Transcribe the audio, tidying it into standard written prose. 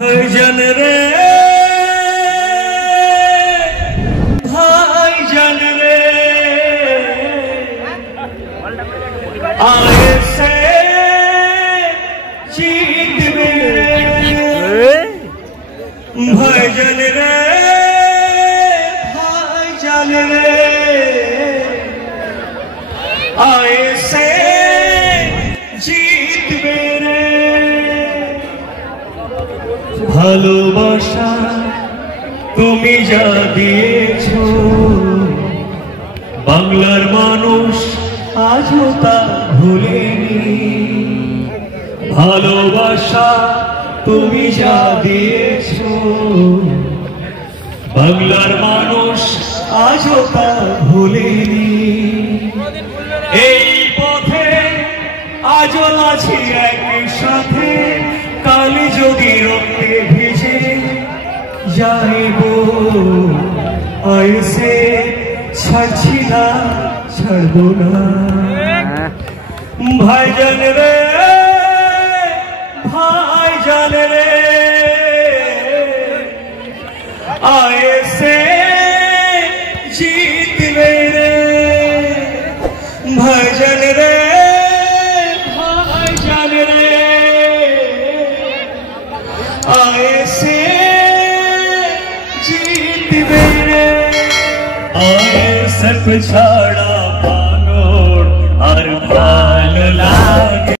भाईजान रे भाईजान रे आए से जीतबे भाईजान रे भाईजान रे आए से जीतबे रे ভালোবাসা তুমি যা দিয়েছো বাংলার মানুষ আজও তা ভুলেনি। ভালোবাসা তুমি যা দিয়েছো বাংলার মানুষ আজও তা ভুলেনি। এই পথে আজও আছি একসাথে, কাল যদি রক্তে ভিজে যাইব আইসে ছাড়ছি না ছাড়বো না। ভাইজান রে ভাইজান রে আইসে জিতবে রে ভাইজান রে ভাইজান রে आए जीतबे रे। आए सब छाड़ा पानोड़ और भाल लागे।